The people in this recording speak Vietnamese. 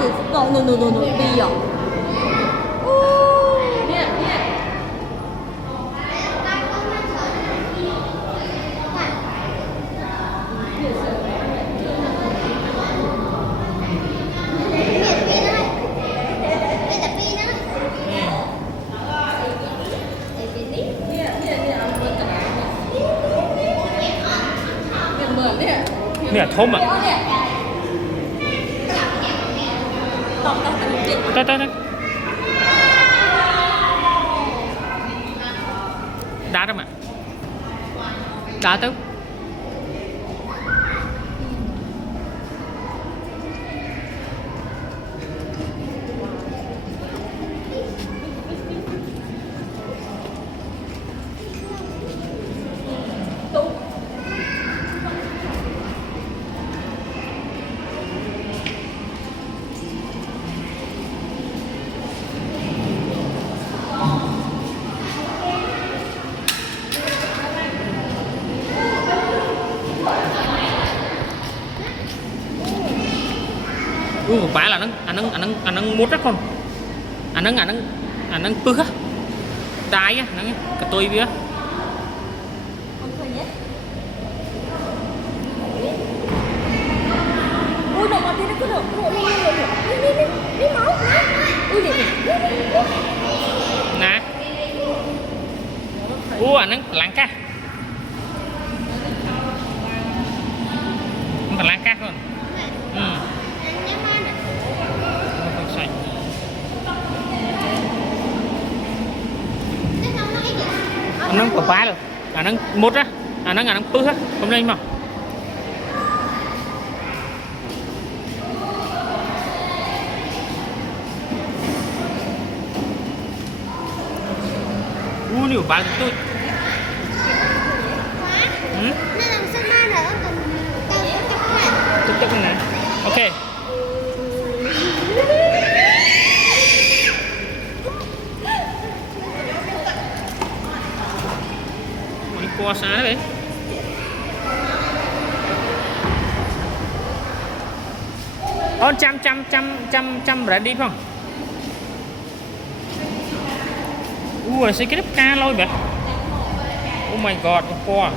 no, bây giờ. Nè thôm à. Tới tới tới. Đá đó mà. Đá tới. Một bãi là nó mút rất con nó pư á đái á nó cái tôi biết Ui nó mà đi nó cứ được đi máu ui đi nè nó lạng cá nó lạng cá luôn nó có phá rồi nó mút á nó pư á không lên mà nhiều bạn tôi nó làm sao ma nữa còn tức này ok qua xa đấy trăm ra đi không ui sẽ cái đắp ca lôi vậy oh my god qua